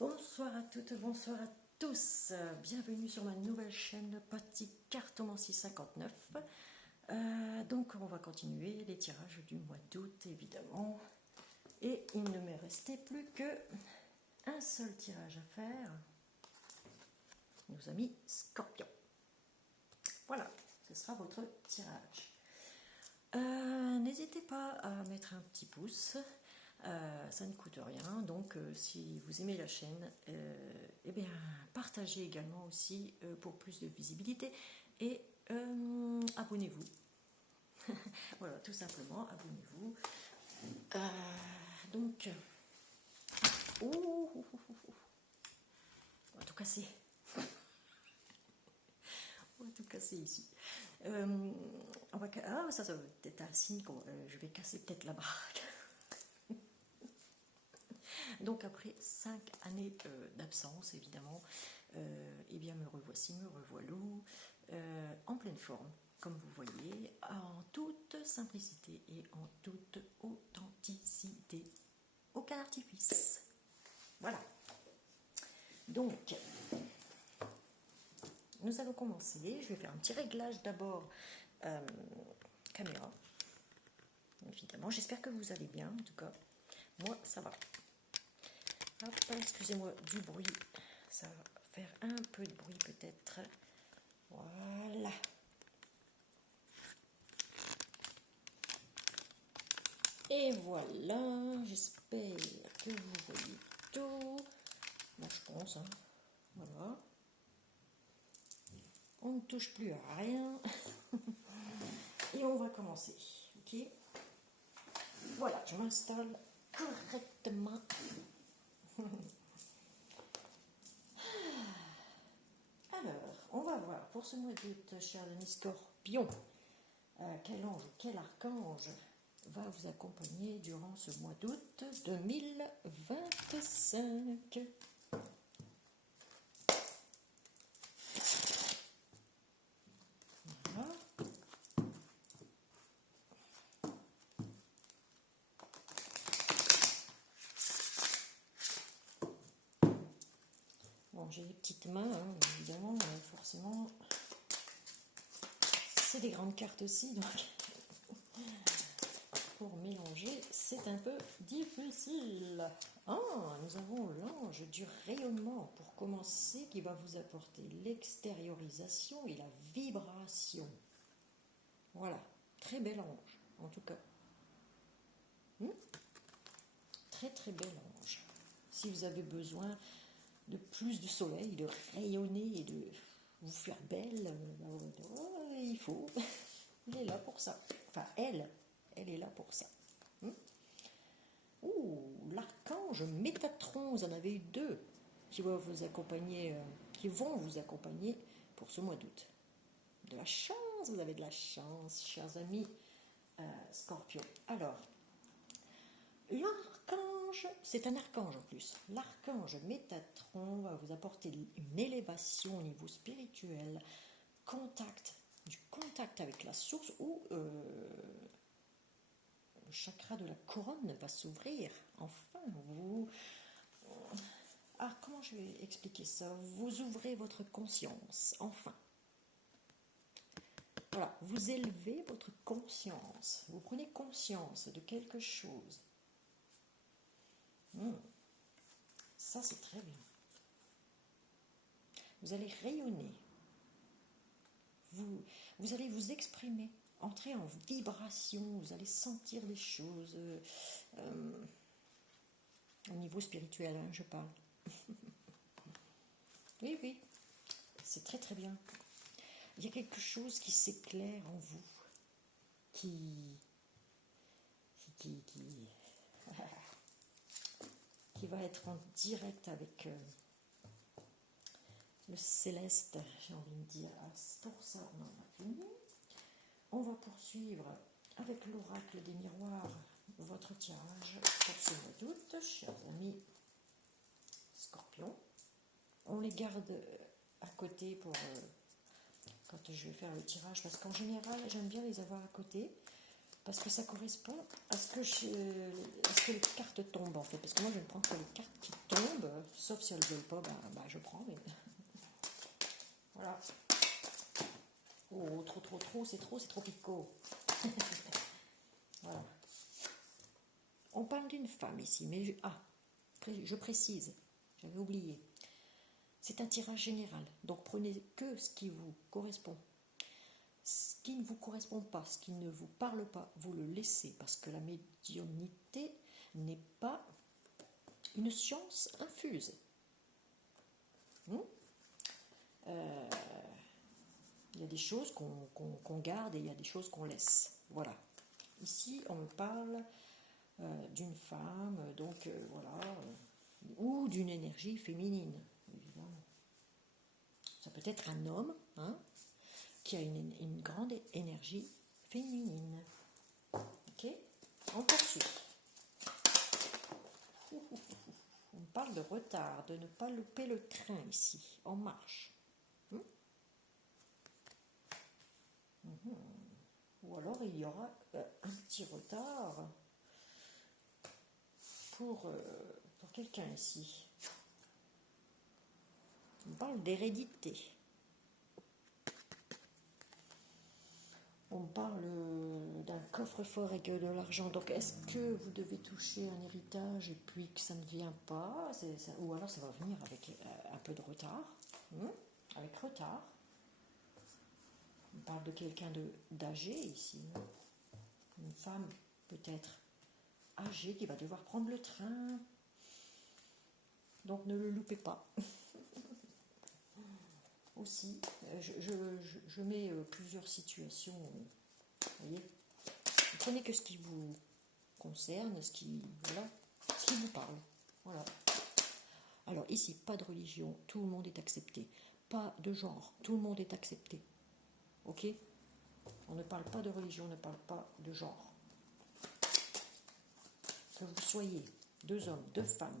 Bonsoir à toutes, bonsoir à tous. Bienvenue sur ma nouvelle chaîne Patty Cartomancie 59. Donc on va continuer les tirages du mois d'août évidemment. Et il ne m'est resté plus que un seul tirage à faire. Nos amis Scorpion. Voilà, ce sera votre tirage. N'hésitez pas à mettre un petit pouce. Ça ne coûte rien, donc si vous aimez la chaîne, eh bien, partagez également aussi pour plus de visibilité et abonnez-vous. Voilà, tout simplement, abonnez-vous. Donc, on va tout casser. On va tout casser ici. On va, ça va peut-être un signe que je vais casser peut-être la baraque. Donc après 5 années d'absence, évidemment, eh bien me revoici, me revoilou, en pleine forme, comme vous voyez, en toute simplicité et en toute authenticité. Aucun artifice. Voilà. Donc, nous allons commencer. Je vais faire un petit réglage d'abord caméra. Évidemment, j'espère que vous allez bien, en tout cas. Moi, ça va. Hop, excusez-moi du bruit, ça va faire un peu de bruit peut-être. Voilà. Et voilà, j'espère que vous voyez tout. Là, je pense, hein. Voilà. On ne touche plus à rien. Et on va commencer. Ok. Voilà, je m'installe correctement. Alors, on va voir pour ce mois d'août, chers amis Scorpions, quel ange ou quel archange va vous accompagner durant ce mois d'août 2025. Voilà. Bon, j'ai des petites mains, hein, évidemment, forcément. C'est des grandes cartes aussi, donc pour mélanger, c'est un peu difficile. Ah, nous avons l'ange du rayonnement pour commencer, qui va vous apporter l'extériorisation et la vibration. Voilà, très bel ange, en tout cas. Très très bel ange. Si vous avez besoin de plus de soleil, de rayonner et de vous faire belle, il faut. Il est là pour ça. Enfin, elle est là pour ça. L'archange Métatron, vous en avez eu 2 qui vont vous accompagner, pour ce mois d'août. De la chance, vous avez de la chance, chers amis Scorpions. Alors, l'archange, c'est un archange en plus. L'archange Métatron va vous apporter une élévation au niveau spirituel, du contact avec la source, où le chakra de la couronne va s'ouvrir. Enfin, comment je vais expliquer ça? Vous ouvrez votre conscience, enfin. Voilà, vous élevez votre conscience. Vous prenez conscience de quelque chose. Ça, c'est très bien. Vous allez rayonner. Vous allez vous exprimer. Entrer en vibration. Vous allez sentir des choses. Au niveau spirituel, hein, je parle. Oui. C'est très très bien. Il y a quelque chose qui s'éclaire en vous. Qui va être en direct avec le céleste, j'ai envie de dire. Pour ça, on en a fini. On va poursuivre avec l'oracle des miroirs, votre tirage pour ce mois d'août, chers amis Scorpions. On les garde à côté pour quand je vais faire le tirage, parce qu'en général, j'aime bien les avoir à côté, parce que ça correspond à ce que les cartes tombent, en fait. Parce que moi, je ne prends que les cartes qui tombent Sauf si elles ne veulent pas, je prends. Mais... voilà. Oh, trop, c'est trop picot. Voilà. On parle d'une femme ici, mais je précise, j'avais oublié. C'est un tirage général, donc prenez que ce qui vous correspond. Ce qui ne vous correspond pas, ce qui ne vous parle pas, vous le laissez, parce que la médiumnité n'est pas une science infuse. Il y a des choses qu'on garde et il y a des choses qu'on laisse. Voilà. Ici, on me parle d'une femme, donc ou d'une énergie féminine, évidemment. Ça peut être un homme, qui a une grande énergie féminine. Ok? On poursuit. On parle de retard, de ne pas louper le train ici, en marche. Ou alors il y aura un petit retard pour quelqu'un ici. On parle d'hérédité. On parle d'un coffre-fort et que de l'argent. Donc, est-ce que vous devez toucher un héritage et puis que ça ne vient pas, ou alors ça va venir avec un peu de retard, avec retard. On parle de quelqu'un d'âgé ici. Une femme peut-être âgée qui va devoir prendre le train. Donc, ne le loupez pas. Aussi, je mets plusieurs situations, vous voyez. Vous prenez que ce qui vous concerne, ce qui vous parle. Voilà. Alors ici, pas de religion, tout le monde est accepté. Pas de genre, tout le monde est accepté. Ok? On ne parle pas de religion, on ne parle pas de genre. Que vous soyez 2 hommes, 2 femmes,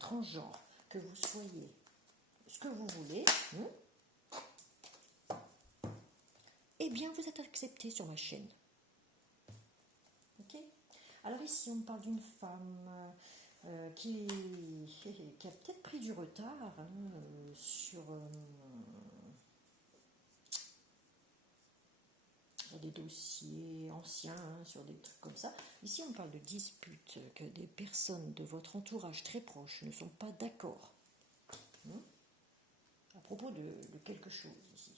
transgenres, que vous soyez ce que vous voulez, eh bien vous êtes accepté sur ma chaîne. Ok? Alors ici on me parle d'une femme qui a peut-être pris du retard sur des dossiers anciens, sur des trucs comme ça. Ici on parle de disputes, que des personnes de votre entourage très proche ne sont pas d'accord. À propos de quelque chose ici.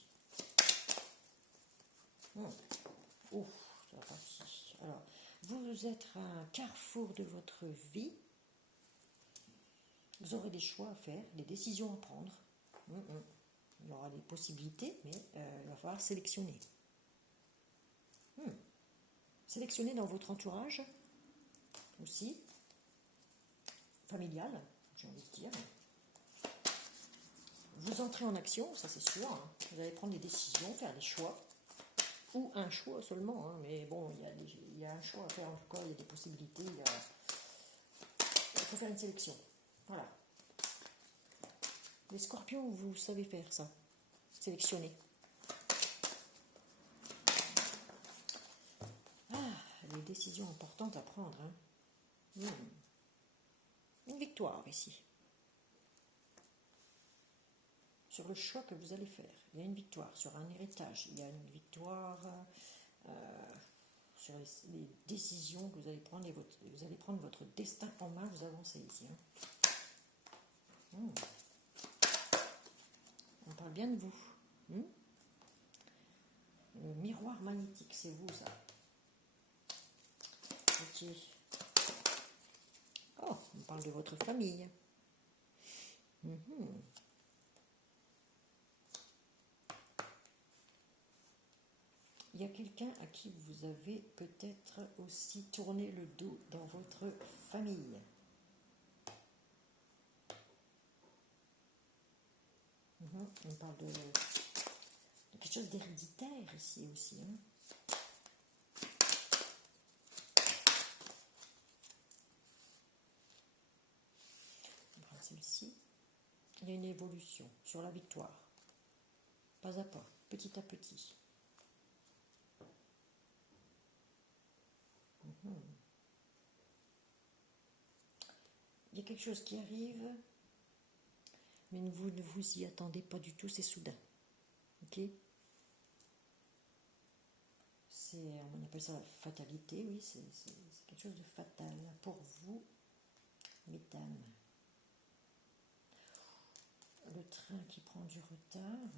Ouf, ça va partir. Alors, vous êtes à un carrefour de votre vie. Vous aurez des choix à faire, des décisions à prendre. Il y aura des possibilités, mais il va falloir sélectionner. Sélectionner dans votre entourage aussi, familial, j'ai envie de dire. Vous entrez en action, ça c'est sûr. Vous allez prendre des décisions, faire des choix. Ou un choix seulement, mais bon, il y a un choix à faire en tout cas, il y a des possibilités. Il faut faire une sélection. Voilà. Les scorpions, vous savez faire ça. Sélectionner. Les décisions importantes à prendre. Une victoire ici. Sur le choix que vous allez faire. Il y a une victoire sur un héritage. Il y a une victoire sur les décisions que vous allez prendre. Et vous allez prendre votre destin en main. Vous avancez ici. On parle bien de vous. Le miroir magnétique, c'est vous ça. Ok. Oh, on parle de votre famille. Il y a quelqu'un à qui vous avez peut-être aussi tourné le dos dans votre famille. On parle de quelque chose d'héréditaire ici aussi. On prend celle-ci. Il y a une évolution sur la victoire. Pas à pas, petit à petit. Il y a quelque chose qui arrive mais vous ne vous y attendez pas du tout, c'est soudain. Ok? On appelle ça la fatalité, oui, c'est quelque chose de fatal pour vous, mesdames. Le train qui prend du retard,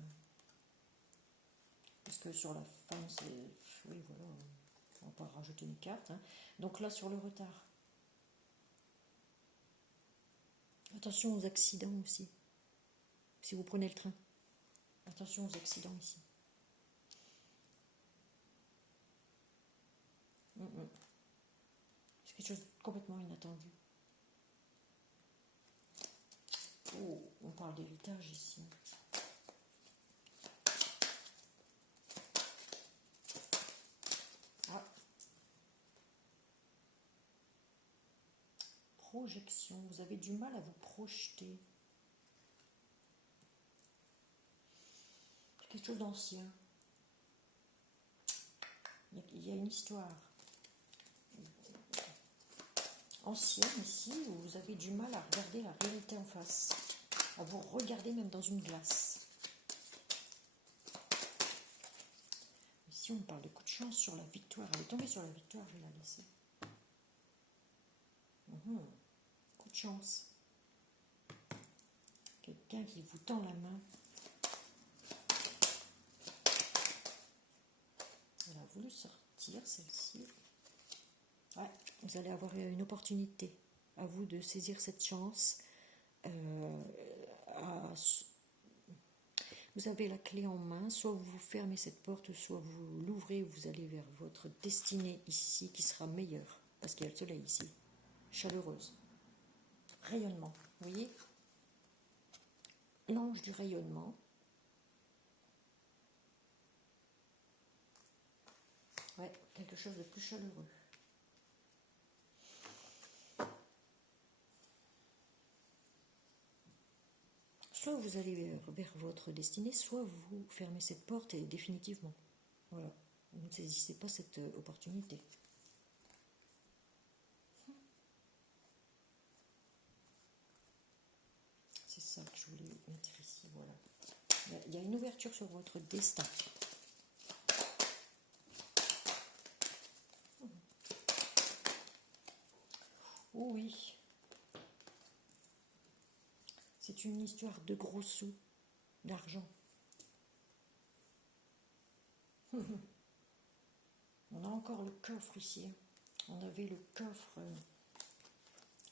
parce que sur la fin, c'est... Oui, voilà, on va pas rajouter une carte. Hein. Donc là, sur le retard, attention aux accidents aussi, si vous prenez le train. Attention aux accidents ici. C'est quelque chose de complètement inattendu. Oh, on parle d'héritage ici. Ah. Projection, vous avez du mal à vous projeter. C'est quelque chose d'ancien. Il y a une histoire ancienne ici où vous avez du mal à regarder la réalité en face, à vous regarder même dans une glace. Ici on parle de coup de chance sur la victoire. Elle est tombée sur la victoire, je vais la laisser. Coup de chance. Quelqu'un qui vous tend la main. Elle a voulu sortir celle-ci. Ouais, vous allez avoir une opportunité à vous de saisir cette chance. Vous avez la clé en main, soit vous fermez cette porte, soit vous l'ouvrez, vous allez vers votre destinée ici qui sera meilleure, parce qu'il y a le soleil ici, chaleureuse, rayonnement, vous voyez, l'ange du rayonnement. Ouais, quelque chose de plus chaleureux. Soit vous allez vers votre destinée, soit vous fermez cette porte et définitivement. Voilà, vous ne saisissez pas cette opportunité. C'est ça que je voulais mettre ici, voilà. Il y a une ouverture sur votre destin. Oh oui. C'est une histoire de gros sous, d'argent. On a encore le coffre ici. On avait le coffre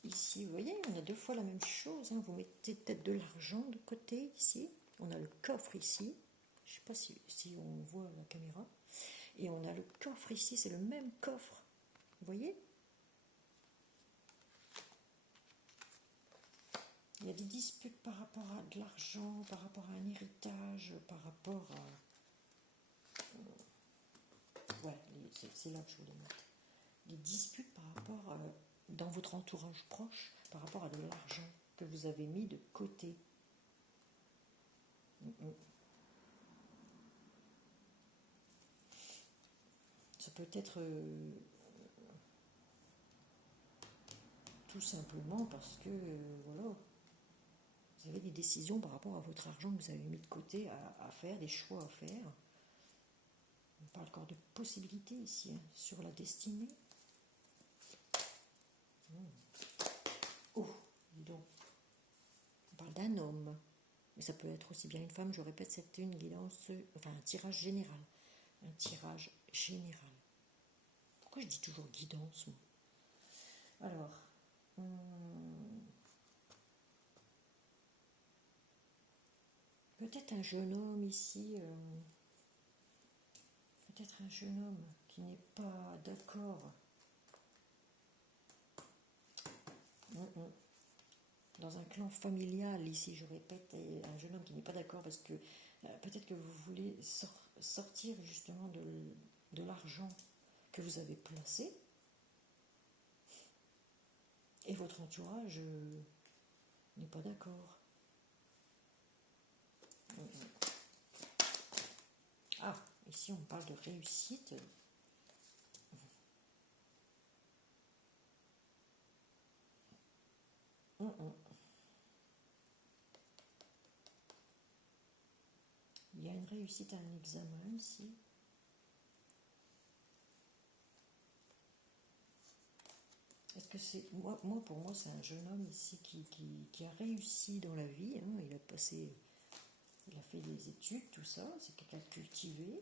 ici. Vous voyez, on a deux fois la même chose. Hein. Vous mettez peut-être de l'argent de côté ici. On a le coffre ici. Je ne sais pas si on voit la caméra. Et on a le coffre ici. C'est le même coffre. Vous voyez ? Il y a des disputes par rapport à de l'argent, par rapport à un héritage, par rapport à... Ouais, c'est là que je voulais mettre. Des disputes par rapport, dans votre entourage proche, par rapport à de l'argent que vous avez mis de côté. Ça peut être tout simplement parce que, voilà, vous avez des décisions par rapport à votre argent que vous avez mis de côté à faire, des choix à faire. On parle encore de possibilités ici, hein, sur la destinée. Oh, dis donc. On parle d'un homme. Mais ça peut être aussi bien une femme, je répète, c'est une guidance, enfin un tirage général. Un tirage général. Pourquoi je dis toujours guidance, moi ? Alors, peut-être un jeune homme ici, peut-être un jeune homme qui n'est pas d'accord. Dans un clan familial, ici, je répète, un jeune homme qui n'est pas d'accord parce que peut-être que vous voulez sortir justement de l'argent que vous avez placé et votre entourage n'est pas d'accord. Ah, ici on parle de réussite. réussite à un examen ici. Est-ce que c'est... pour moi, c'est un jeune homme ici qui a réussi dans la vie. Hein. Il a fait des études, tout ça. C'est quelqu'un de cultivé.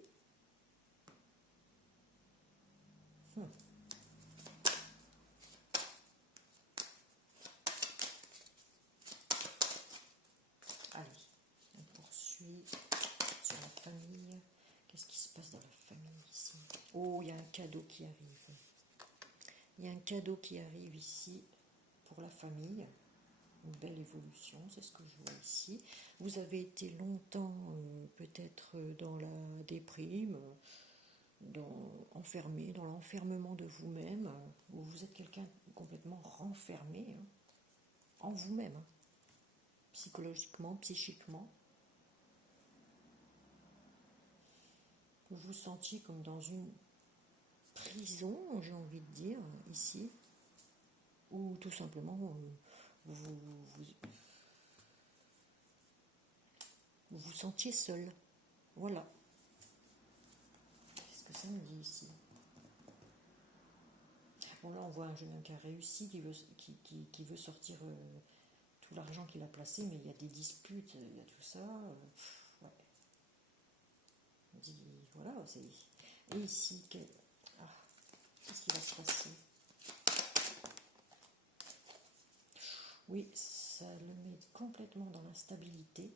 Allez, on poursuit sur la famille. Qu'est-ce qui se passe dans la famille ici? Oh, il y a un cadeau qui arrive. Il y a un cadeau qui arrive ici pour la famille. Une belle évolution, c'est ce que je vois ici. Vous avez été longtemps peut-être dans la déprime, enfermé, dans l'enfermement de vous-même. Vous êtes quelqu'un complètement renfermé hein, en vous-même, hein, psychologiquement, psychiquement. Vous vous sentiez comme dans une prison, j'ai envie de dire, ici, ou tout simplement vous sentiez seul. Voilà. Qu'est-ce que ça me dit ici? Bon, là, on voit un jeune homme qui a réussi, qui veut sortir tout l'argent qu'il a placé, mais il y a des disputes, il y a tout ça. Ouais. On dit, voilà, c'est... Et ici, qu'est-ce qui va se passer? Oui, ça le met complètement dans l'instabilité.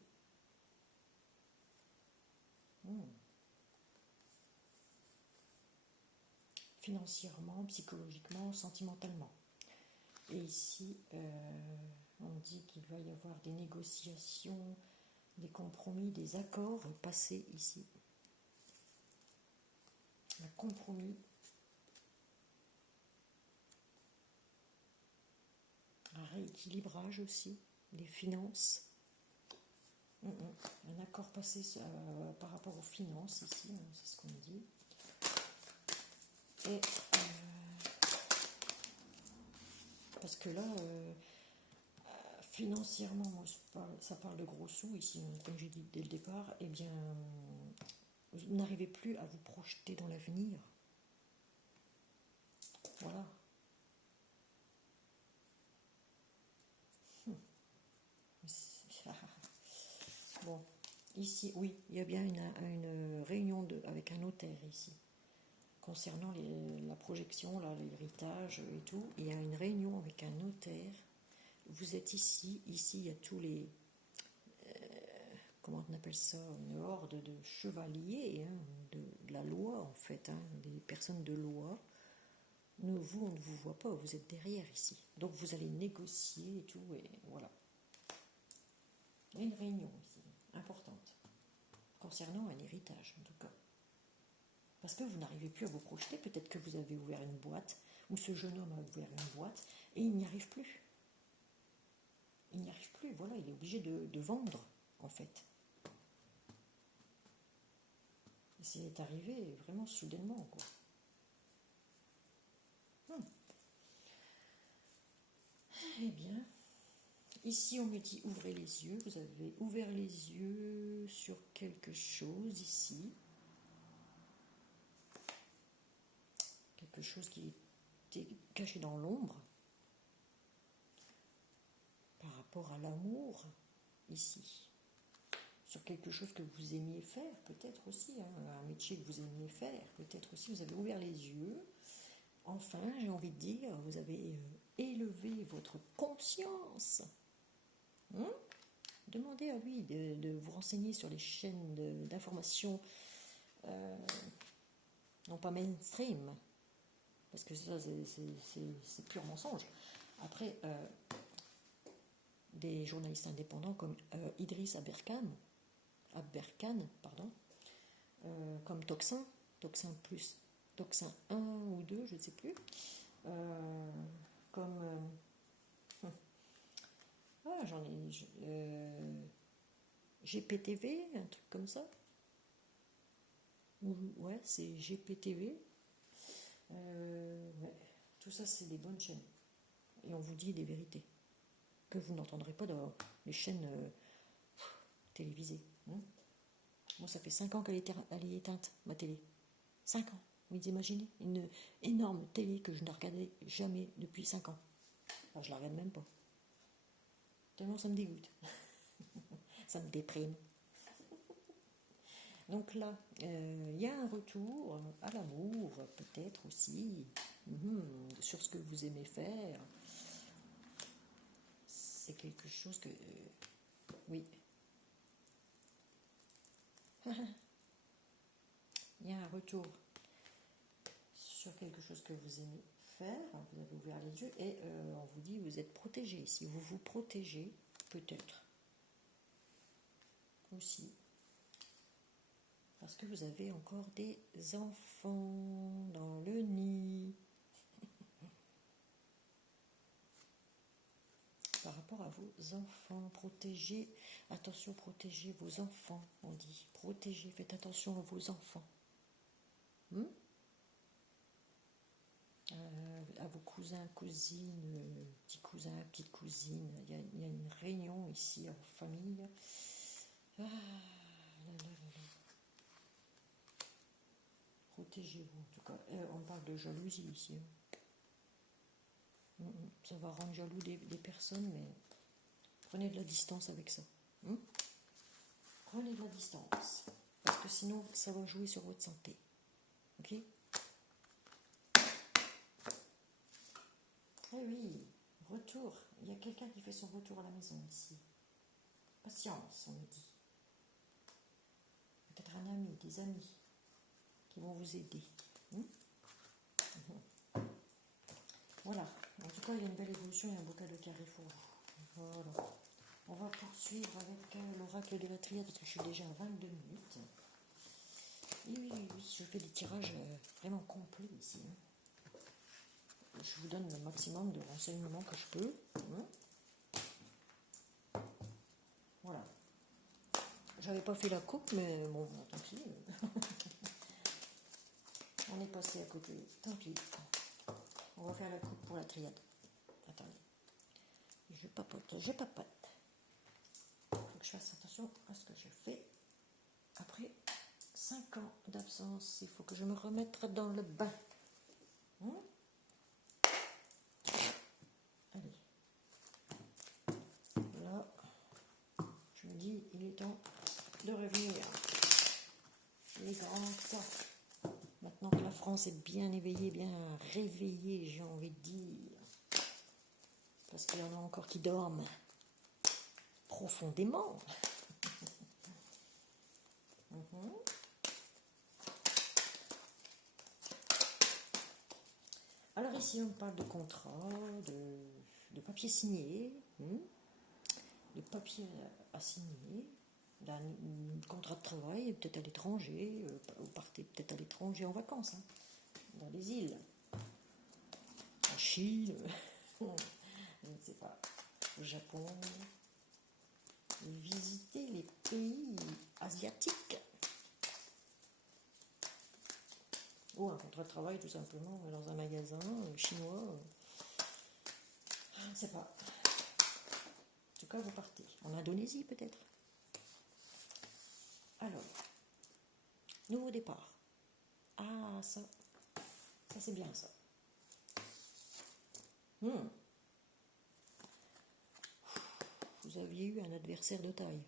Financièrement, psychologiquement, sentimentalement. Et ici, on dit qu'il va y avoir des négociations, des compromis, des accords passés ici. Un compromis. Un rééquilibrage aussi des finances. Un accord passé par rapport aux finances ici, c'est ce qu'on dit. Et parce que là, financièrement, moi, ça parle de gros sous ici, comme j'ai dit dès le départ, eh bien, vous n'arrivez plus à vous projeter dans l'avenir. Voilà. Bon, ici, oui, il y a bien une réunion avec un notaire ici, concernant la projection, l'héritage et tout. Il y a une réunion avec un notaire. Vous êtes ici, il y a tous les... comment on appelle ça? Une horde de chevaliers, hein, de la loi en fait, hein, des personnes de loi. Vous, on ne vous voit pas, vous êtes derrière ici. Donc vous allez négocier et tout, et voilà. Il y a une réunion ici, importante, concernant un héritage en tout cas. Parce que vous n'arrivez plus à vous projeter, peut-être que vous avez ouvert une boîte, ou ce jeune homme a ouvert une boîte, et il n'y arrive plus. Il n'y arrive plus, voilà, il est obligé de vendre, en fait. Et c'est arrivé vraiment soudainement, quoi. Eh bien, ici on me dit ouvrez les yeux, vous avez ouvert les yeux sur quelque chose ici. Quelque chose qui était caché dans l'ombre. Par rapport à l'amour, ici. Sur quelque chose que vous aimiez faire, peut-être aussi, hein, un métier que vous aimiez faire, peut-être aussi, vous avez ouvert les yeux. Enfin, j'ai envie de dire, vous avez élevé votre conscience. Demandez à lui de vous renseigner sur les chaînes d'information, non pas mainstream, parce que ça, c'est pur mensonge. Après, des journalistes indépendants comme Idriss Aberkan, comme Toxin plus, Toxin 1 ou 2, je ne sais plus, comme... j'en ai... GPTV, un truc comme ça. Ouais, c'est GPTV. Ouais. Tout ça, c'est des bonnes chaînes. Et on vous dit des vérités que vous n'entendrez pas dans les chaînes télévisées. Moi, ça fait 5 ans elle est éteinte, ma télé. 5 ans. Vous imaginez? Une énorme télé que je ne regardais jamais depuis 5 ans. Enfin, je la regarde même pas. Tellement ça me dégoûte. Ça me déprime. Donc là, il y a un retour à l'amour, peut-être aussi, sur ce que vous aimez faire. C'est quelque chose que... oui. Il y a un retour sur quelque chose que vous aimez faire. Vous avez ouvert les yeux et on vous dit vous êtes protégé. Si vous vous protégez, peut-être aussi. Parce que vous avez encore des enfants dans le nid. Par rapport à vos enfants, protégez, attention, protégez vos enfants, on dit. Protégez, faites attention à vos enfants. À vos cousins, cousines, petits cousins, petites cousines. Il y a une réunion ici en famille. Ah, là. Protégez-vous, en tout cas. On parle de jalousie ici. Ça va rendre jaloux des personnes, mais prenez de la distance avec ça. Prenez de la distance. Parce que sinon, ça va jouer sur votre santé. Ok? Eh oui, retour. Il y a quelqu'un qui fait son retour à la maison ici. Patience, on me dit. Peut-être un ami, des amis qui vont vous aider. Voilà. En tout cas, il y a une belle évolution, il y a un beau cadeau qui arrive pour vous. Voilà. On va poursuivre avec l'oracle de la triade parce que je suis déjà à 22 minutes. Et oui, je fais des tirages vraiment complets ici. Je vous donne le maximum de renseignements que je peux. Voilà. J'avais pas fait la coupe, mais bon, tant pis. On est passé à côté. Tant pis. On va faire la coupe pour la triade. Attendez. Je papote. Il faut que je fasse attention à ce que je fais. Après 5 ans d'absence, il faut que je me remette dans le bain. Allez. Là, je me dis, il est temps de revenir. Il est grand temps. Maintenant que la France est bien éveillée, bien réveillée, j'ai envie de dire. Parce qu'il y en a encore qui dorment profondément. Alors ici, on parle de contrat, de papier signé, de papier à signer, d'un contrat de travail, peut-être à l'étranger, vous partez peut-être à l'étranger en vacances, dans les îles, en Chine, je ne sais pas, au Japon, visiter les pays asiatiques. Ou un contrat de travail tout simplement dans un magasin chinois. Je ne sais pas. En tout cas, vous partez. En Indonésie peut-être. Alors, nouveau départ. Ah, ça c'est bien ça. Vous aviez eu un adversaire de taille.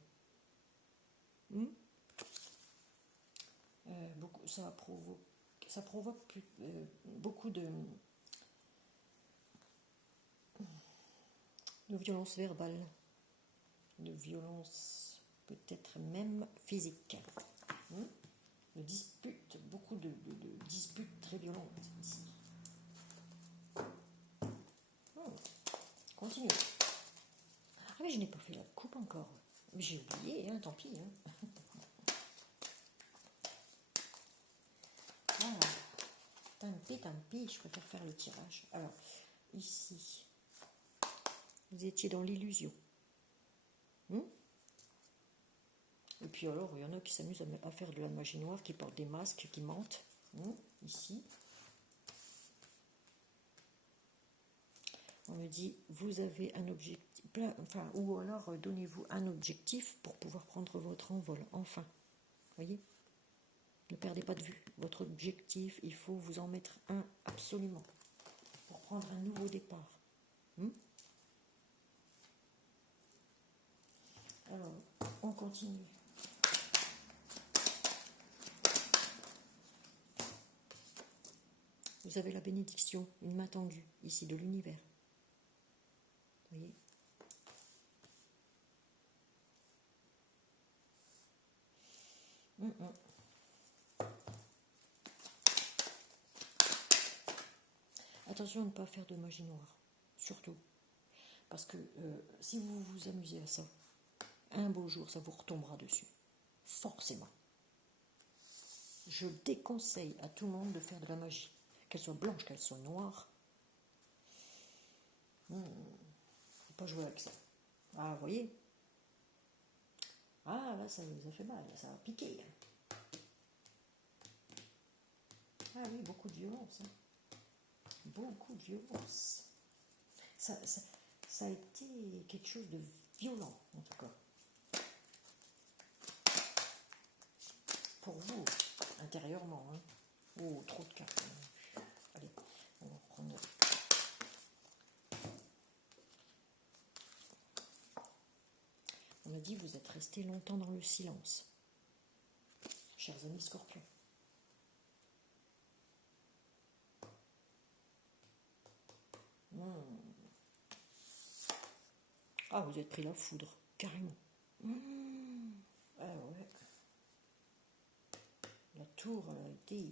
Ça provoque beaucoup de violence verbale, de violence peut-être même physique, de disputes, beaucoup de disputes très violentes ici. Continuez. Ah mais je n'ai pas fait la coupe encore. J'ai oublié, tant pis. Voilà. Tant pis, je préfère faire le tirage. Alors, ici, vous étiez dans l'illusion. Et puis alors, il y en a qui s'amusent à faire de la magie noire, qui portent des masques, qui mentent. Ici. On me dit, vous avez un objectif, ou alors donnez-vous un objectif pour pouvoir prendre votre envol, enfin. Voyez? Ne perdez pas de vue. Votre objectif, il faut vous en mettre un absolument pour prendre un nouveau départ. Alors, on continue. Vous avez la bénédiction, une main tendue, ici, de l'univers. Voyez? Attention à ne pas faire de magie noire, surtout. Parce que si vous vous amusez à ça, un beau jour, ça vous retombera dessus. Forcément. Je déconseille à tout le monde de faire de la magie. Qu'elle soit blanche, qu'elle soit noire. Faut pas jouer avec ça. Ah, vous voyez? Ah, là, ça vous a fait mal, ça a piqué. Ah oui, beaucoup de violence. Beaucoup de violence. Ça a été quelque chose de violent, en tout cas. Pour vous, intérieurement. Oh, trop de cartes. Allez, on va reprendre. On a dit, vous êtes resté longtemps dans le silence. Chers amis scorpions. Ah, vous êtes pris la foudre, carrément. Ah ouais. La tour a été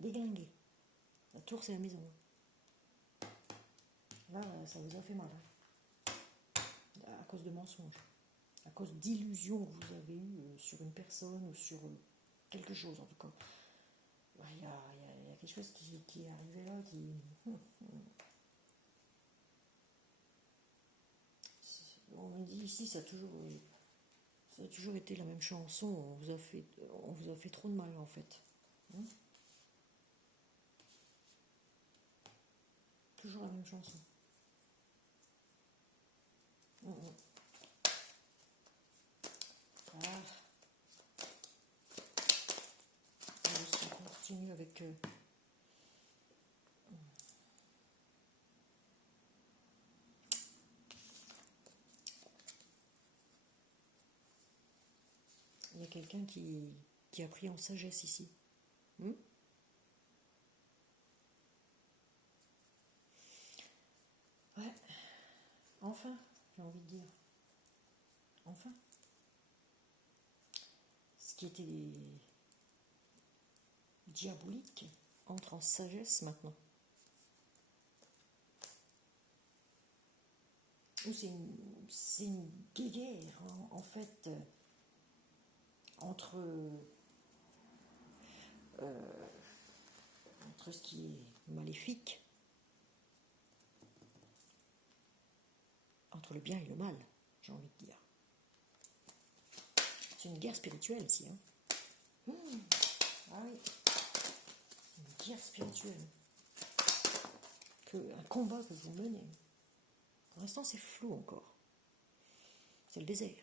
déglinguée. La tour, c'est la maison. Là, ça vous a fait mal. À cause de mensonges. À cause d'illusions que vous avez eues sur une personne ou sur quelque chose, en tout cas. Il y a quelque chose qui est arrivé là qui... On me dit ici, ça a toujours été la même chanson. On vous a fait trop de mal, en fait. Toujours la même chanson. Ah. On continue avec... Il y a quelqu'un qui a pris en sagesse ici. Ouais. Enfin, j'ai envie de dire. Enfin. Ce qui était diabolique entre en sagesse maintenant. Ou c'est une guéguerre, en fait, entre ce qui est maléfique, entre le bien et le mal, j'ai envie de dire. C'est une guerre spirituelle ici. Ah oui, une guerre spirituelle. Un combat que vous menez. Pour l'instant, c'est flou encore. C'est le désert.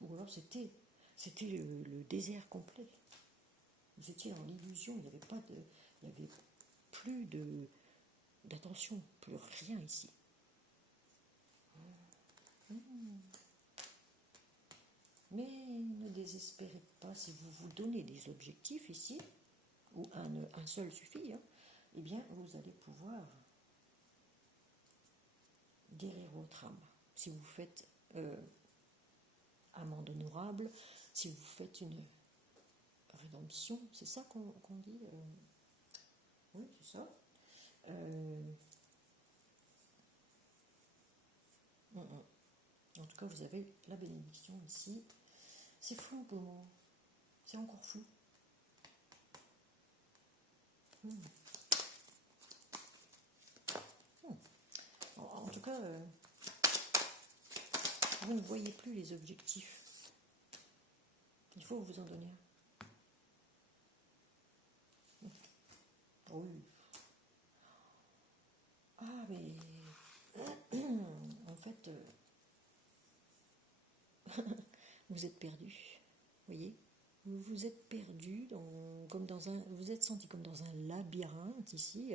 Ou alors c'était le désert complet. Vous étiez dans l'illusion, il n'y avait plus d'attention, plus rien ici. Mais ne désespérez pas, si vous vous donnez des objectifs ici, ou un seul suffit, eh bien vous allez pouvoir guérir votre âme. Si vous faites amende honorable, si vous faites une rédemption, c'est ça qu'on dit oui, c'est ça. En tout cas, vous avez la bénédiction ici. C'est flou pour le moment. C'est encore flou. En tout cas, vous ne voyez plus les objectifs. Il faut vous en donner un. Oui. Ah, mais en fait, vous êtes perdu, voyez, vous vous êtes perdu, comme dans un, vous êtes senti comme dans un labyrinthe ici,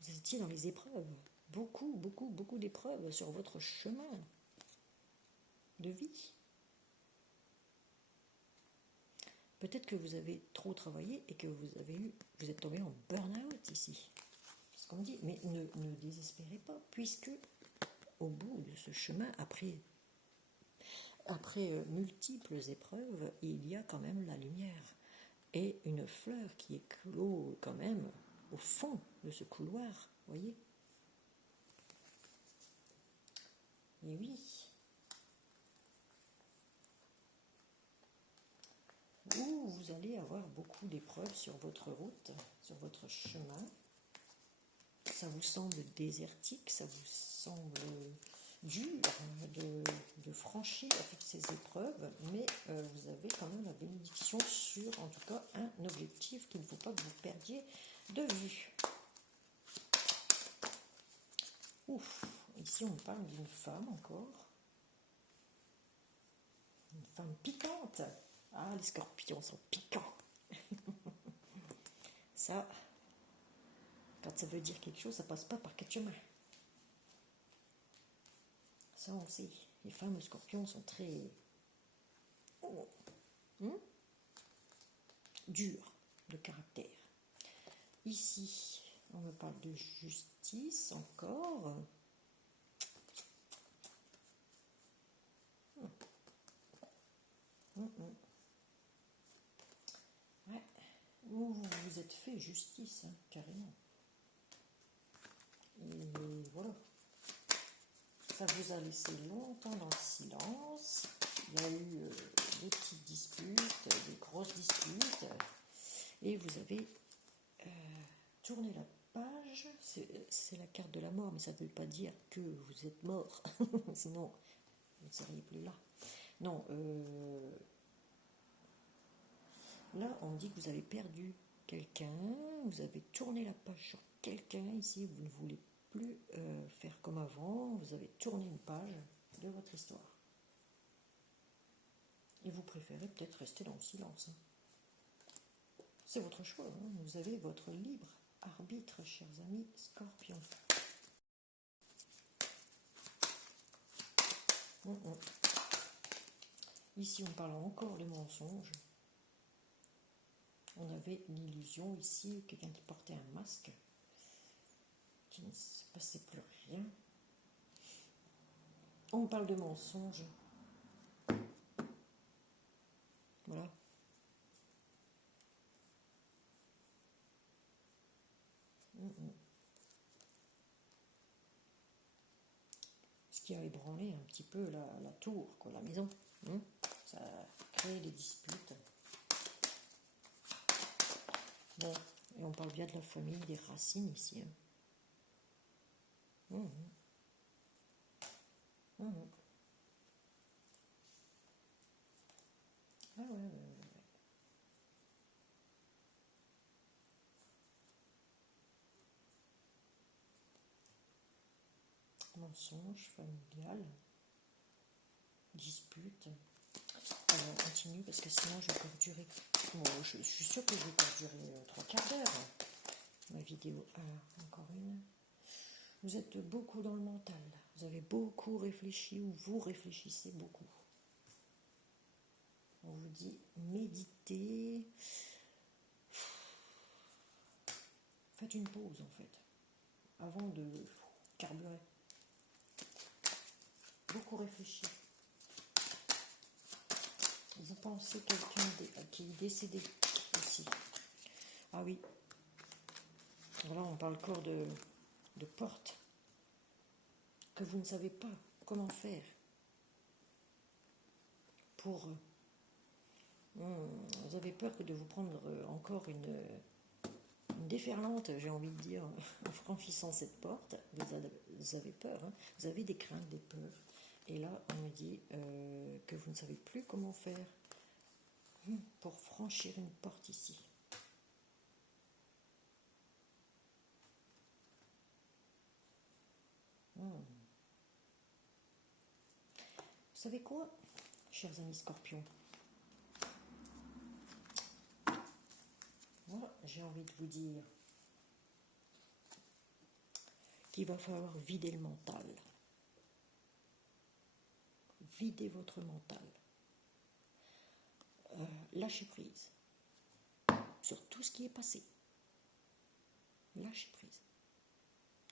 vous étiez dans les épreuves, beaucoup d'épreuves sur votre chemin de vie. Peut-être que vous avez trop travaillé et que vous êtes tombé en burn-out ici. C'est ce qu'on me dit. Mais ne désespérez pas, puisque au bout de ce chemin, après multiples épreuves, il y a quand même la lumière. Et une fleur qui éclot quand même au fond de ce couloir, voyez. Et oui. Où vous allez avoir beaucoup d'épreuves sur votre route, sur votre chemin. Ça vous semble désertique, ça vous semble dur de franchir toutes ces épreuves, mais vous avez quand même la bénédiction sur, en tout cas, un objectif qu'il ne faut pas que vous perdiez de vue. Ouf, ici on parle d'une femme encore. Une femme piquante. Ah, les scorpions sont piquants. Ça, quand ça veut dire quelque chose, ça passe pas par quatre chemins. Ça, on sait. Les femmes scorpions sont très dures de caractère. Ici, on me parle de justice encore. Ouais. Vous vous êtes fait justice, hein, carrément. Et voilà. Ça vous a laissé longtemps dans le silence. Il y a eu des petites disputes, des grosses disputes. Et vous avez tourné la page. C'est la carte de la mort, mais ça ne veut pas dire que vous êtes mort. Sinon, vous ne seriez plus là. Non, là, on dit que vous avez perdu quelqu'un, vous avez tourné la page sur quelqu'un, ici, vous ne voulez plus faire comme avant, vous avez tourné une page de votre histoire. Et vous préférez peut-être rester dans le silence. Hein. C'est votre choix, hein. Vous avez votre libre arbitre, chers amis scorpions. Ici, on parle encore des mensonges. On avait l'illusion ici, quelqu'un qui portait un masque, qui ne se passait plus rien. On parle de mensonges. Voilà. Ce qui a ébranlé un petit peu la tour, quoi, la maison. Ça a créé des disputes. Bon, et on parle bien de la famille, des racines ici. Hein. Ah ouais. Mensonge familial, dispute. Alors on continue parce que sinon je vais encore durer. Bon, je suis sûre que je vais encore durer 3 quarts d'heure. Ma vidéo. Alors, encore une. Vous êtes beaucoup dans le mental. Vous avez beaucoup réfléchi ou vous réfléchissez beaucoup. On vous dit méditez. Faites une pause en fait. Avant de carburer. Beaucoup réfléchir. Vous pensez quelqu'un qui est décédé aussi. Ah oui. Voilà, on parle encore de porte. Que vous ne savez pas comment faire pour... vous avez peur que de vous prendre encore une déferlante, j'ai envie de dire, en franchissant cette porte. Vous avez peur, hein, vous avez des craintes, des peurs. Et là, on me dit que vous ne savez plus comment faire pour franchir une porte ici. savez quoi, chers amis scorpions? Moi, j'ai envie de vous dire qu'il va falloir vider le mental. Videz votre mental. Lâchez prise sur tout ce qui est passé. Lâchez prise.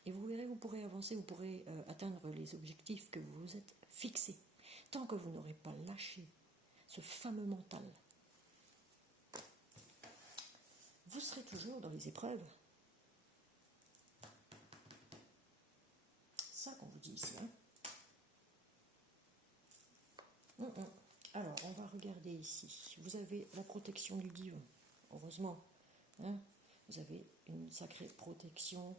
Et vous verrez, vous pourrez avancer, vous pourrez atteindre les objectifs que vous vous êtes fixés. Tant que vous n'aurez pas lâché ce fameux mental, vous serez toujours dans les épreuves. C'est ça qu'on vous dit ici. Hein. Alors, on va regarder ici. Vous avez la protection du divin, heureusement. Hein, vous avez une sacrée protection.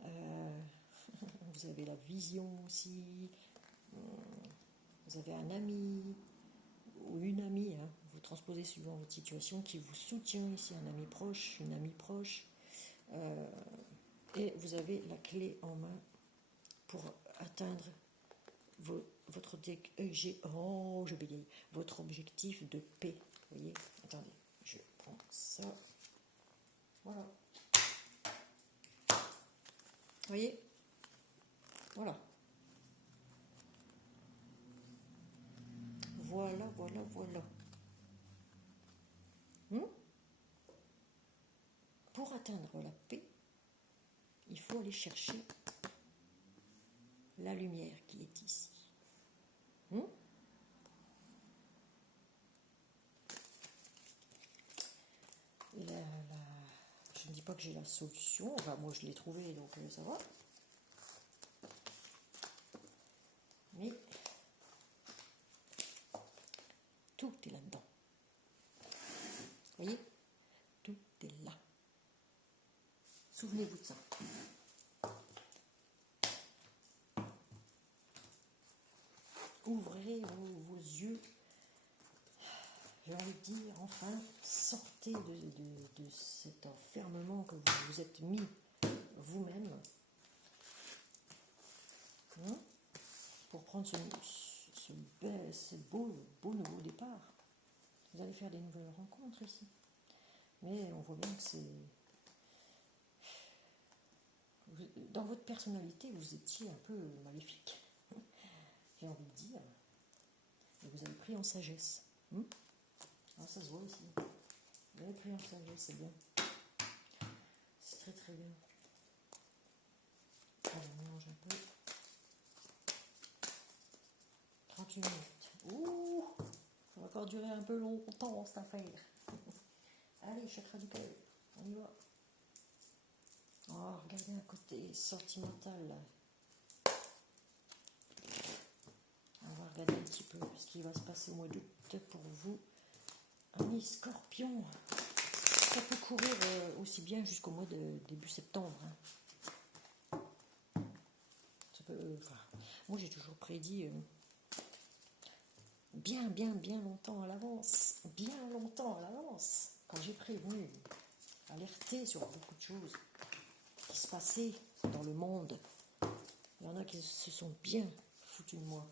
Vous avez la vision aussi. Vous avez un ami ou une amie. Hein, vous transposez suivant votre situation qui vous soutient ici. Un ami proche, une amie proche. Et vous avez la clé en main pour atteindre votre objectif de paix. Vous voyez, attendez, je prends ça. Voilà. Vous voyez, voilà. Voilà. Pour atteindre la paix, il faut aller chercher la lumière qui est ici. Je ne dis pas que j'ai la solution, enfin, moi je l'ai trouvée, donc ça va. Mais tout est là-dedans. Vous voyez, tout est là. Souvenez-vous de ça. Ouvrez vos yeux. J'ai envie de dire, enfin, sortez de cet enfermement que vous vous êtes mis vous-même. Pour prendre ce beau nouveau départ. Vous allez faire des nouvelles rencontres ici. Mais on voit bien que c'est... Dans votre personnalité, vous étiez un peu maléfique. J'ai envie de dire. Et vous avez pris en sagesse. Ah, ça se voit aussi. Vous avez pris en sagesse, c'est bien. C'est très très bien. Allez, on mélange un peu. 38 minutes. Ouh, ça va encore durer un peu longtemps cette affaire. Allez, chakra du cœur, on y va. Oh, regardez un côté sentimental. On va regarder un petit peu ce qui va se passer au mois d'août pour vous. Amis Scorpion, ça peut courir aussi bien jusqu'au mois de début septembre. Ça peut, moi j'ai toujours prédit bien longtemps à l'avance. Bien longtemps à l'avance. Quand j'ai prévenu, alerté sur beaucoup de choses qui se passaient dans le monde. Il y en a qui se sont bien foutus de moi.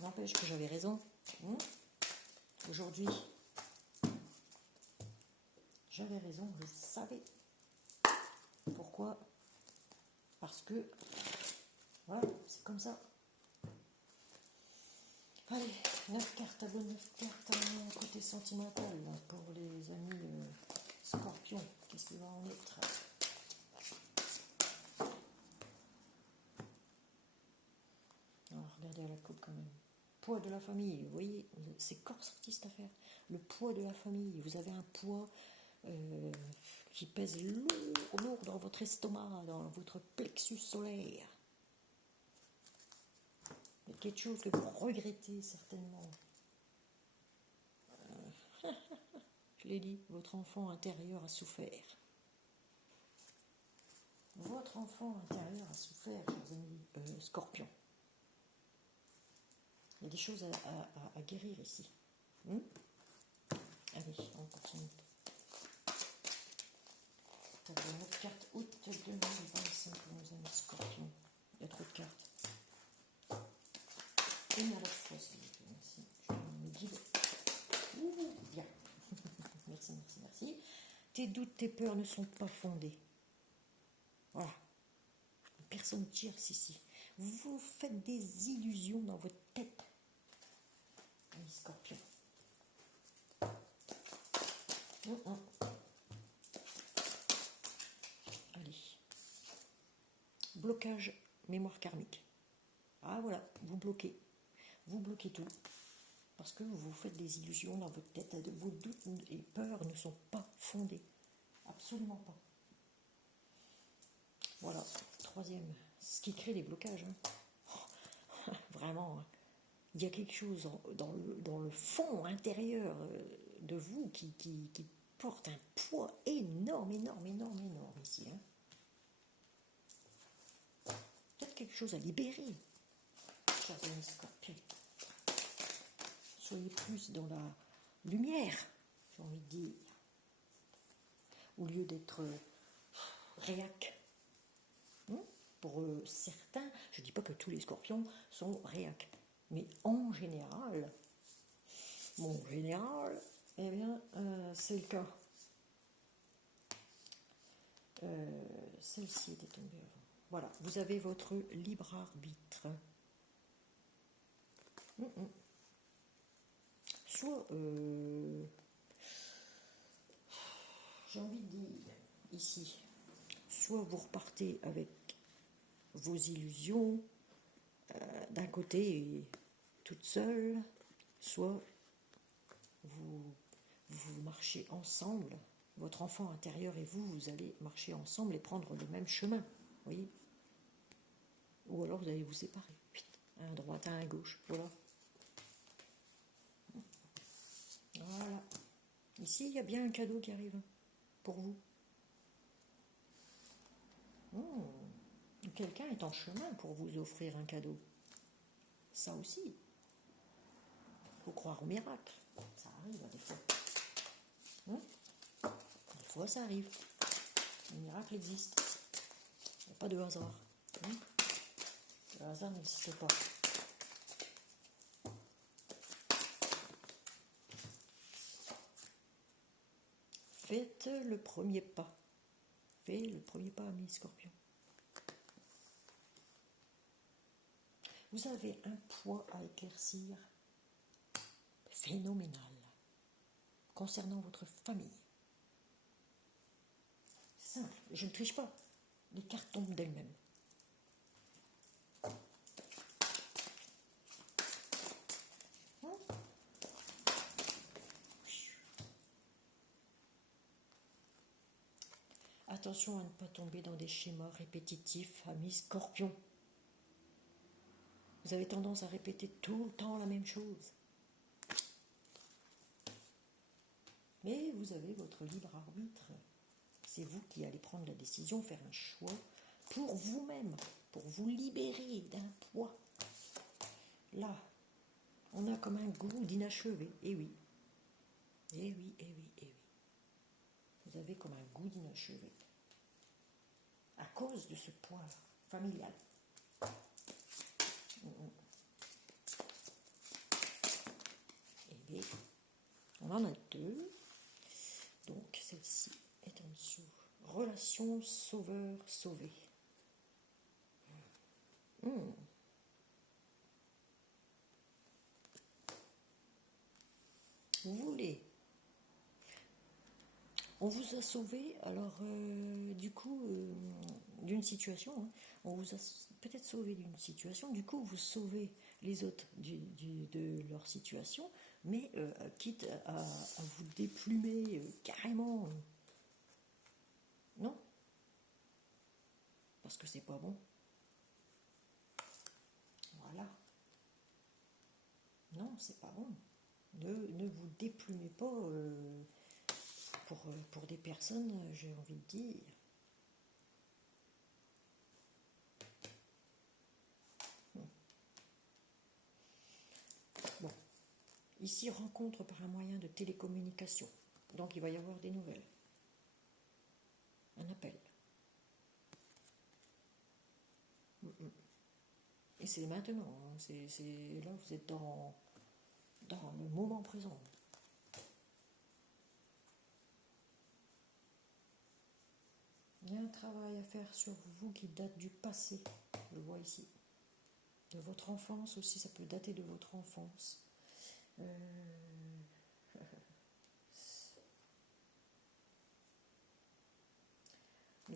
N'empêche que j'avais raison. Aujourd'hui, j'avais raison, je le savais. Pourquoi? Parce que, voilà, c'est comme ça. Allez, 9 cartes, à bonne 9 cartes, côté sentimental, pour les amis Scorpions. Qu'est-ce qu'il va en être? Alors, regardez à la coupe quand même. Poids de la famille, vous voyez, c'est corps sorti cette affaire. Le poids de la famille, vous avez un poids qui pèse lourd dans votre estomac, dans votre plexus solaire. Il y a quelque chose que vous regrettez certainement. Je l'ai dit, votre enfant intérieur a souffert. Votre enfant intérieur a souffert, chers amis Scorpions. Il y a des choses à guérir ici. Allez, on continue. Notre carte août 2025 pour nos amis Scorpions. Il y a trop de cartes. Une à la fois, s'il tes doutes, tes peurs ne sont pas fondés. Voilà. Personne ne tire ici. Vous faites des illusions dans votre tête. Les scorpions. Allez. Blocage mémoire karmique. Ah voilà, vous bloquez. Vous bloquez tout. Parce que vous faites des illusions dans votre tête. Vos doutes et peurs ne sont pas fondés. Absolument pas. Voilà. Troisième. Ce qui crée des blocages. Hein. Vraiment. Hein. Il y a quelque chose dans le fond intérieur de vous qui porte un poids énorme ici. Hein. Peut-être quelque chose à libérer. Troisième scorpion. Soyez plus dans la lumière, j'ai envie de dire. Au lieu d'être réac. Pour certains, je ne dis pas que tous les scorpions sont réac. Mais en général, eh bien, c'est le cas. Celle-ci était tombée avant. Voilà, vous avez votre libre arbitre. Soit, j'ai envie de dire, ici, soit vous repartez avec vos illusions d'un côté toute seule, soit vous marchez ensemble, votre enfant intérieur et vous allez marcher ensemble et prendre le même chemin, vous voyez. Ou alors vous allez vous séparer, un à droite, un à gauche, voilà. Voilà. Ici, il y a bien un cadeau qui arrive pour vous. Quelqu'un est en chemin pour vous offrir un cadeau. Ça aussi. Il faut croire au miracle. Ça arrive des fois. Des fois, ça arrive. Le miracle existe. Il n'y a pas de hasard. Le hasard n'existe pas. Faites le premier pas. Faites le premier pas, amis scorpions. Vous avez un poids à éclaircir phénoménal concernant votre famille. Simple, je ne triche pas. Les cartes tombent d'elles-mêmes. Attention à ne pas tomber dans des schémas répétitifs, amis scorpions. Vous avez tendance à répéter tout le temps la même chose. Mais vous avez votre libre arbitre. C'est vous qui allez prendre la décision, faire un choix pour vous-même, pour vous libérer d'un poids. Là, on a comme un goût d'inachevé. Eh oui. Eh oui, eh oui, eh oui. Vous avez comme un goût d'inachevé. À cause de ce poids familial. Et bien, on en a deux. Donc, celle-ci est en dessous. Relation sauveur-sauvé. Vous voulez. On vous a sauvé, alors du coup, d'une situation, hein, on vous a peut-être sauvé d'une situation, du coup vous sauvez les autres de leur situation, mais quitte à vous déplumer carrément, non, parce que c'est pas bon. Voilà. Non, c'est pas bon. Ne vous déplumez pas pour des personnes, j'ai envie de dire. Bon. Ici, rencontre par un moyen de télécommunication. Donc, il va y avoir des nouvelles. Un appel. Et c'est maintenant. Hein. C'est là, vous êtes dans le moment présent. un travail à faire sur vous qui date du passé, je le vois ici. De votre enfance aussi, ça peut dater de votre enfance. De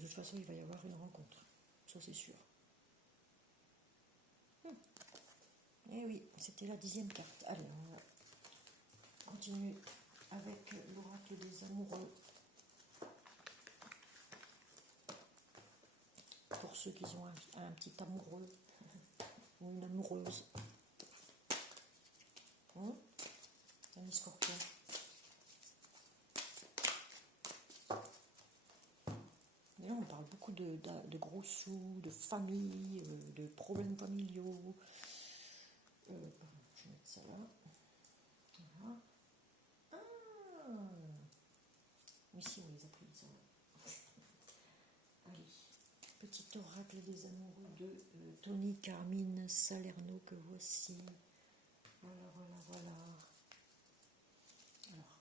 toute façon, il va y avoir une rencontre, ça c'est sûr. Et oui, c'était la 10e carte. Allez, on va continuer avec l'oracle des amoureux. Pour ceux qui ont un petit amoureux ou une amoureuse. Un scorpion. Et là, on parle beaucoup de gros sous, de famille, de problèmes familiaux. Pardon, je vais mettre ça là. Voilà. Ah, ici, on les a pris, ça va. Allez, petit oracle des amoureux de Tony Carmine Salerno que voici. Voilà, voilà, voilà. Alors.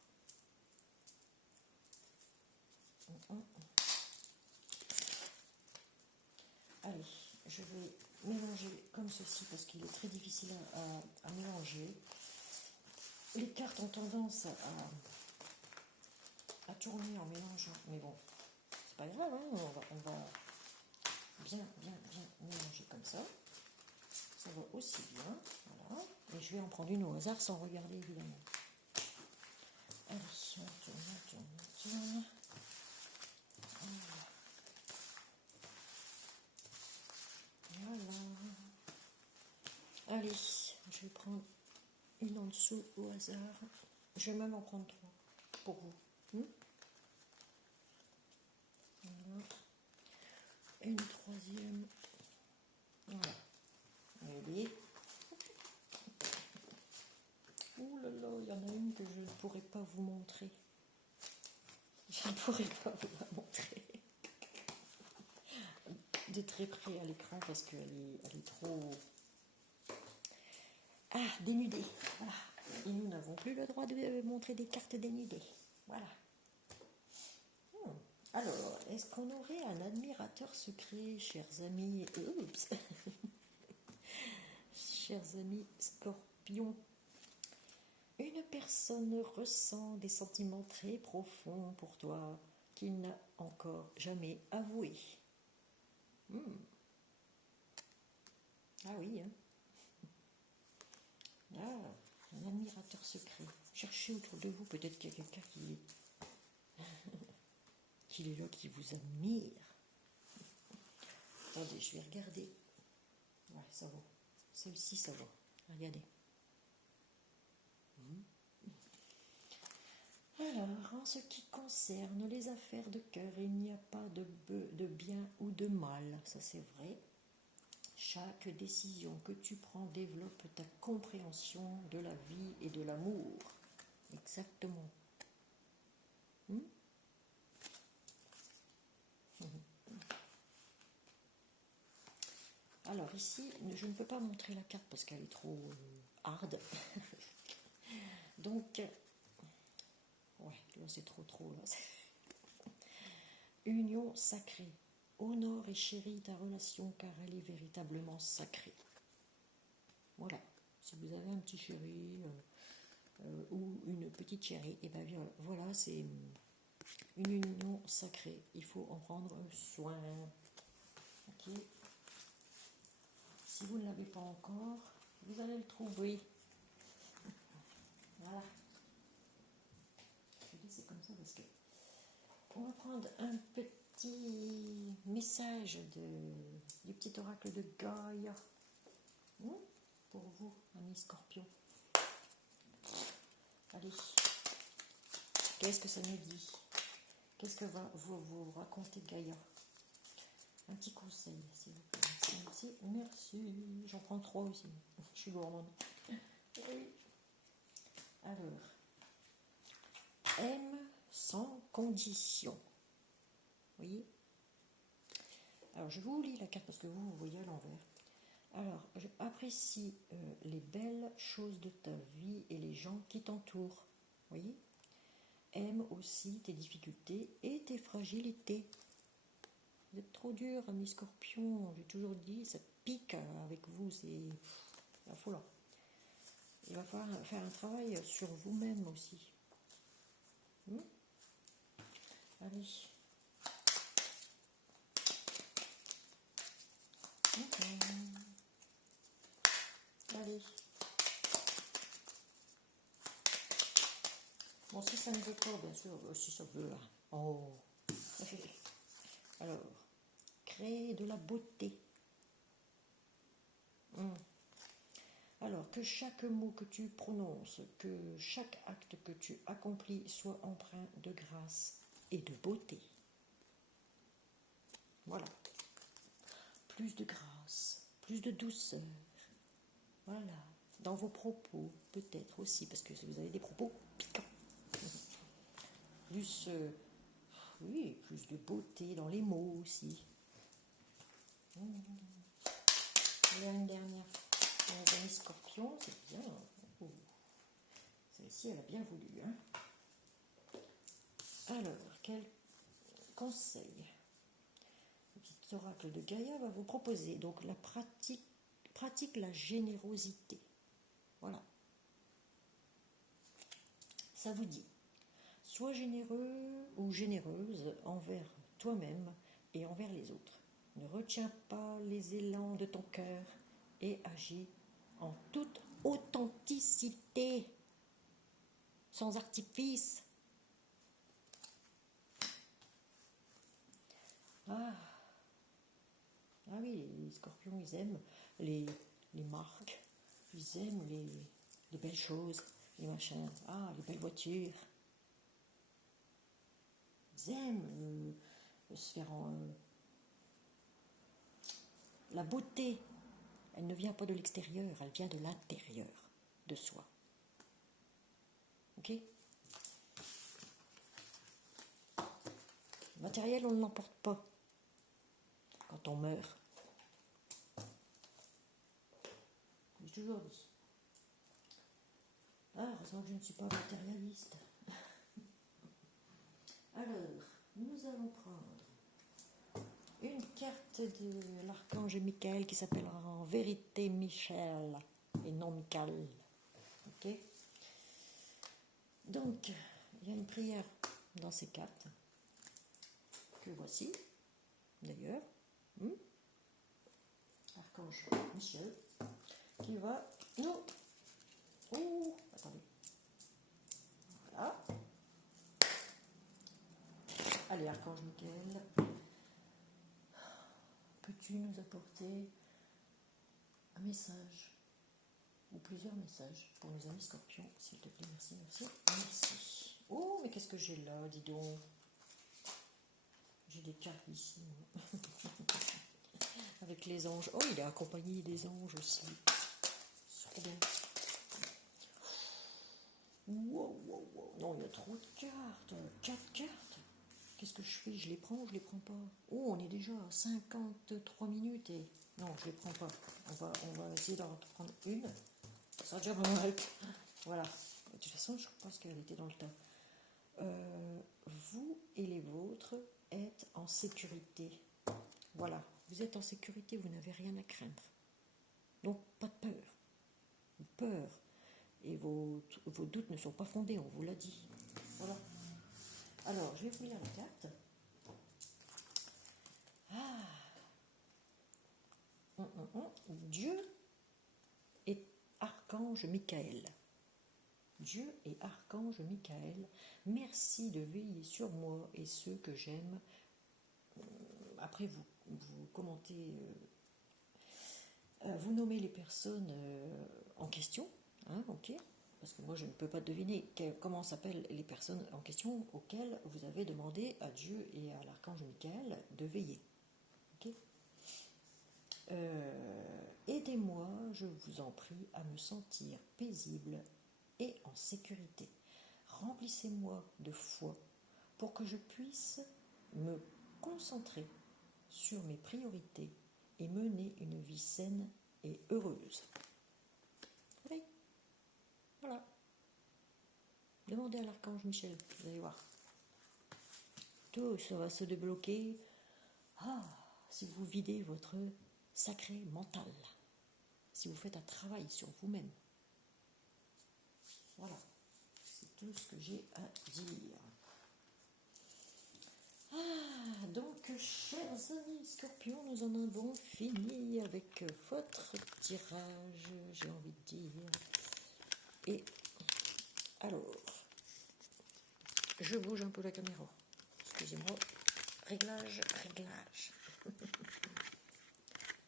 Allez, je vais mélanger comme ceci parce qu'il est très difficile à mélanger. Les cartes ont tendance à tourner en mélangeant, mais bon, c'est pas grave, hein, on va bien mélanger comme ça. Ça va aussi bien, voilà. Et je vais en prendre une au hasard sans regarder évidemment. Allez, on tourne. Voilà. Allez, je vais prendre une en dessous au hasard. Je vais même en prendre 3 pour vous. Voilà. Et une troisième. Voilà. Allez. Ouh là là, il y en a une que je ne pourrais pas vous montrer. Je ne pourrais pas vous la montrer. De très près à l'écran parce qu'elle est trop... Ah, dénudée. Voilà. Et nous n'avons plus le droit de montrer des cartes dénudées. Voilà. Alors, est-ce qu'on aurait un admirateur secret, chers amis? Oups. Chers amis scorpions. Une personne ressent des sentiments très profonds pour toi qu'il n'a encore jamais avoué. Ah oui, hein. Ah, un admirateur secret. Cherchez autour de vous, peut-être qu'il y a quelqu'un qui est là, qui vous admire. Attendez, je vais regarder. Ouais, ça va. Celle-ci, ça va. Regardez. Alors, en ce qui concerne les affaires de cœur, il n'y a pas de bien ou de mal, ça c'est vrai. Chaque décision que tu prends développe ta compréhension de la vie et de l'amour. Exactement. Alors ici, je ne peux pas montrer la carte parce qu'elle est trop hard. Donc, ouais, là c'est trop là. Union sacrée. Honore et chéris ta relation car elle est véritablement sacrée. Voilà. Si vous avez un petit chéri ou une petite chérie, et bien voilà, c'est une union sacrée. Il faut en prendre soin. Ok. Si vous ne l'avez pas encore, vous allez le trouver. Voilà. Je dis c'est comme ça parce que on va prendre un petit message du petit oracle de Gaïa. Pour vous, amis scorpions. Allez. Qu'est-ce que ça nous dit? Qu'est-ce que va vous raconter Gaïa? Un petit conseil, s'il vous plaît. Merci. J'en prends 3 aussi. Je suis gourmande. Oui. Alors, aime sans condition. Vous voyez? Alors, je vous lis la carte parce que vous voyez à l'envers. Alors, apprécie les belles choses de ta vie et les gens qui t'entourent. Vous voyez? Aime aussi tes difficultés et tes fragilités. Vous êtes trop dur, ami Scorpion. J'ai toujours dit, ça pique avec vous, c'est affolant. Il va falloir faire un travail sur vous-même aussi. Allez. Allez. Bon, si ça ne veut pas, bien sûr, si ça veut. Hein. Oh. Alors, créer de la beauté. Alors, que chaque mot que tu prononces, que chaque acte que tu accomplis soit empreint de grâce et de beauté. Voilà. Plus de grâce, plus de douceur. Voilà. Dans vos propos, peut-être aussi, parce que vous avez des propos piquants. Plus, oui, plus de beauté dans les mots aussi. Il y a une dernière. Les amis Scorpions, c'est bien. Oh. Celle-ci, elle a bien voulu. Hein. Alors, quel conseil le petit oracle de Gaïa va vous proposer? Donc, la pratique la générosité. Voilà. Ça vous dit. Sois généreux ou généreuse envers toi-même et envers les autres. Ne retiens pas les élans de ton cœur et agis en toute authenticité, sans artifice. Ah oui, les scorpions, ils aiment les marques, ils aiment les belles choses, les machins, les belles voitures. Ils aiment se faire la beauté. Elle ne vient pas de l'extérieur, elle vient de l'intérieur de soi. Ok? Le matériel, on ne l'emporte pas quand on meurt. J'ai toujours dit. Heureusement que je ne suis pas matérialiste. Alors, nous allons prendre une carte de l'archange Michael qui s'appellera en vérité Michel et non Michael. Ok? Donc, il y a une prière dans ces cartes que voici, d'ailleurs. Archange Michel qui va nous... attendez. Voilà. Allez, Archange Michael, peux-tu nous apporter un message ou plusieurs messages pour nos amis Scorpions, s'il te plaît, merci, merci, merci. Oh, mais qu'est-ce que j'ai là, dis donc. J'ai des cartes ici. Avec les anges. Oh, il est accompagné des anges aussi. C'est trop bien. Wow. Non, il y a trop de cartes. 4 cartes. Qu'est-ce que je fais? Je les prends ou je les prends pas? Oh, on est déjà à 53 minutes et... Non, je les prends pas. On va essayer d'en prendre une. Ça sera déjà pas mal. Voilà. De toute façon, je pense qu'elle était dans le tas. Vous et les vôtres êtes en sécurité. Voilà. Vous êtes en sécurité, vous n'avez rien à craindre. Donc, pas de peur. Peur. Et vos doutes ne sont pas fondés, on vous l'a dit. Voilà. Alors, je vais vous lire la carte. Dieu et Archange Michael. Dieu et Archange Michael, merci de veiller sur moi et ceux que j'aime. Après, vous commentez, vous nommez les personnes en question, hein, ok? Parce que moi, je ne peux pas deviner comment s'appellent les personnes en question auxquelles vous avez demandé à Dieu et à l'Archange Michael de veiller. Ok? Aidez-moi, je vous en prie, à me sentir paisible et en sécurité. Remplissez-moi de foi pour que je puisse me concentrer sur mes priorités et mener une vie saine et heureuse. Oui, voilà. Demandez à l'Archange Michel, vous allez voir. Tout ça va se débloquer Ah, si vous videz votre sacré mental, si vous faites un travail sur vous-même. Voilà, c'est tout ce que j'ai à dire. Ah, donc, chers amis Scorpions, nous en avons fini avec votre tirage, j'ai envie de dire. Et alors, je bouge un peu la caméra. Excusez-moi. Réglage.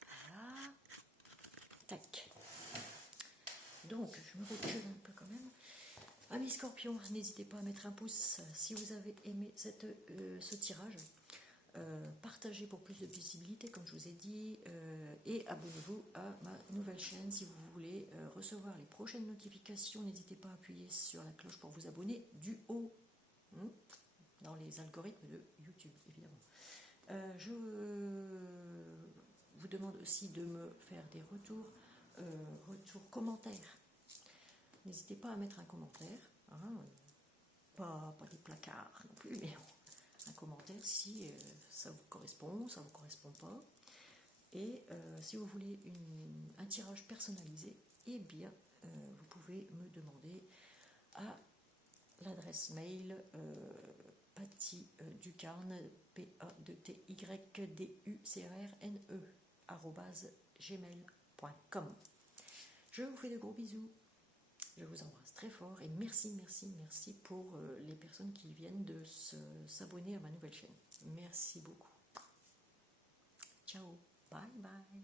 Voilà. Tac. Donc, je me recule un peu quand même. Amis Scorpions, n'hésitez pas à mettre un pouce si vous avez aimé ce tirage. Partagez pour plus de visibilité, comme je vous ai dit, et abonnez-vous à ma nouvelle chaîne si vous voulez recevoir les prochaines notifications. N'hésitez pas à appuyer sur la cloche pour vous abonner du haut, dans les algorithmes de YouTube, évidemment. Je vous demande aussi de me faire des retours commentaires. N'hésitez pas à mettre un commentaire, pas des placards non plus, mais un commentaire si ça vous correspond, ça vous correspond pas. Et si vous voulez un tirage personnalisé, eh bien, vous pouvez me demander à l'adresse mail pattyducarne, PADTYDUCRRNE @gmail.com. Je vous fais de gros bisous. Je vous embrasse très fort et merci pour les personnes qui viennent de s'abonner à ma nouvelle chaîne. Merci beaucoup. Ciao, bye bye.